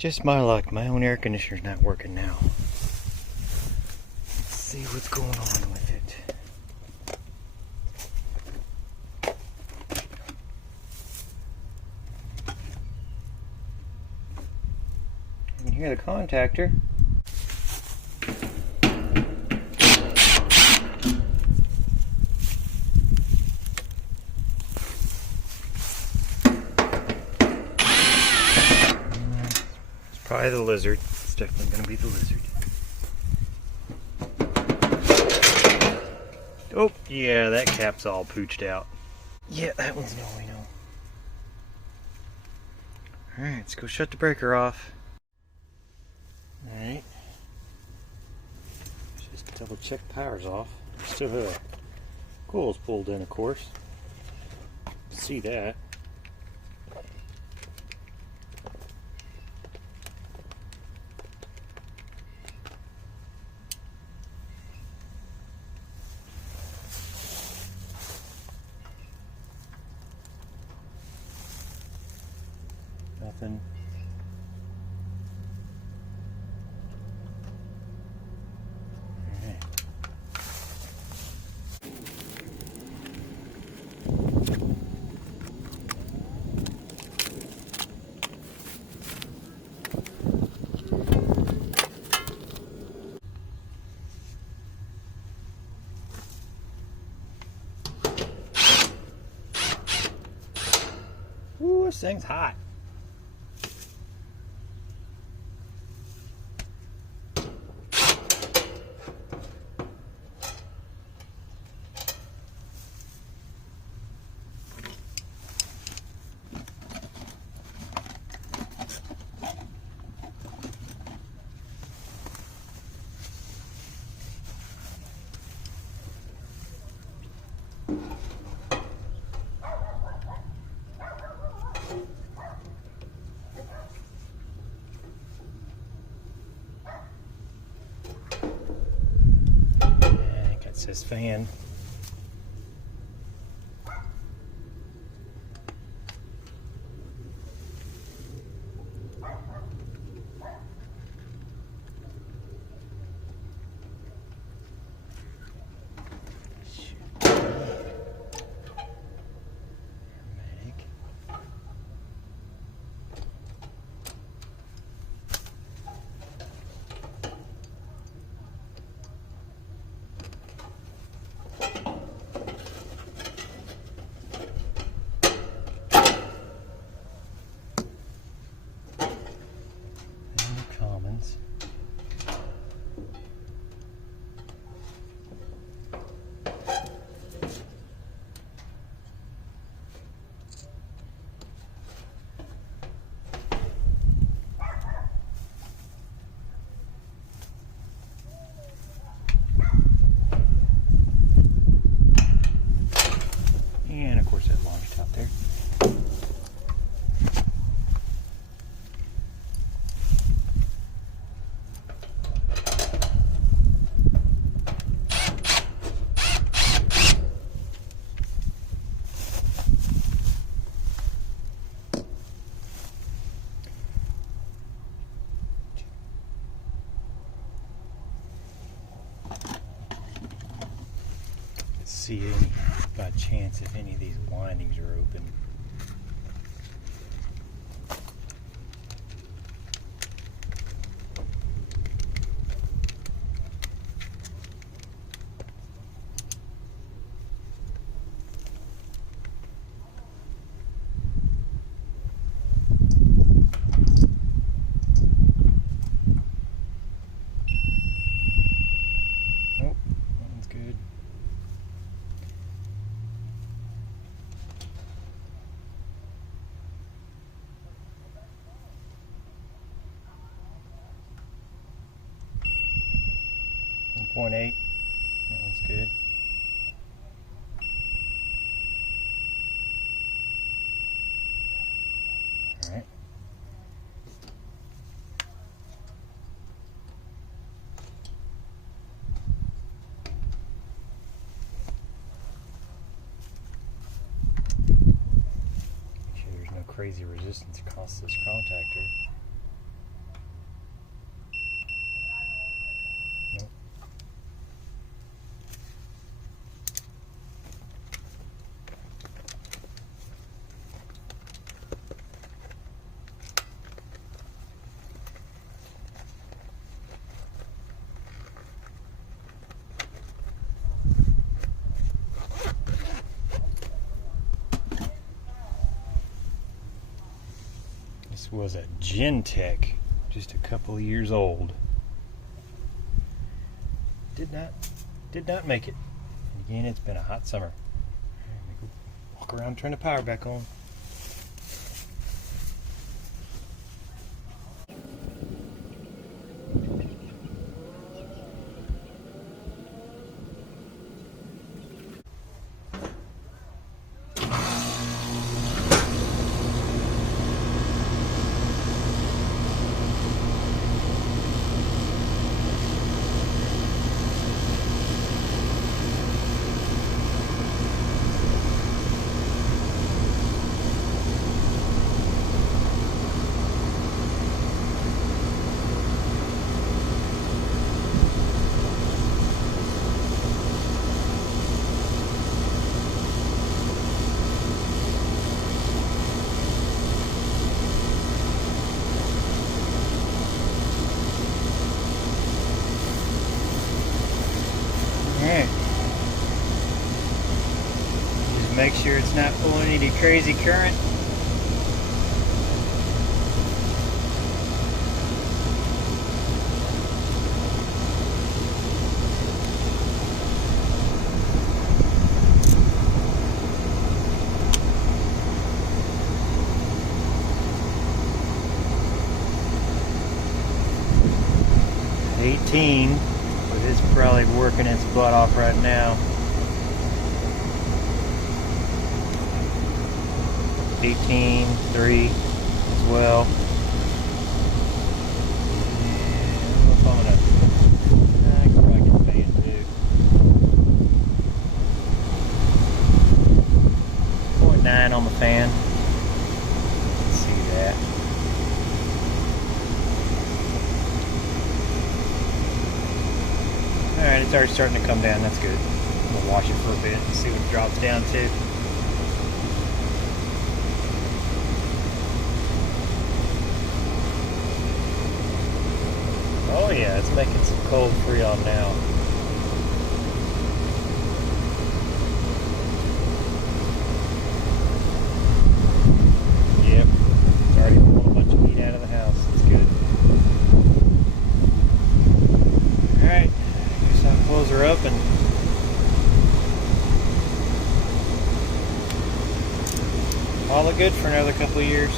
Just my luck, my own air conditioner's not working now. Let's see what's going on with it. You can hear the contactor. Probably the lizard. It's definitely going to be the lizard. Oh, yeah, that cap's all pooched out. Yeah, that one's no we know. Alright, let's go shut the breaker off. Alright. Just double check power's off. Still have coils pulled in, of course. See that. Nothing. Ooh, this thing's hot. That's his fan. Commons. And of course that launched out there. See any, by chance, if any of these windings are open. Nope, that one's good. .8, that one's good. All right. Make sure there's no crazy resistance across this contactor. This was a Gentech, just a couple of years old. Did not make it. And again, it's been a hot summer. Let me go walk around, turn the power back on. Alright. Just make sure it's not pulling any crazy current. $18. It's probably working its butt off right now. 18.3 as well. And I can probably get the fan too. 0.9 on the fan. Let's see that. Alright, it's already starting to come down. That's good. We'll wash it for a bit and see what it drops down to. Oh yeah, it's making some cold Freon now. Yep, it's already pulling a bunch of heat out of the house. That's good. Alright. I'll close her up and all look good for another couple of years.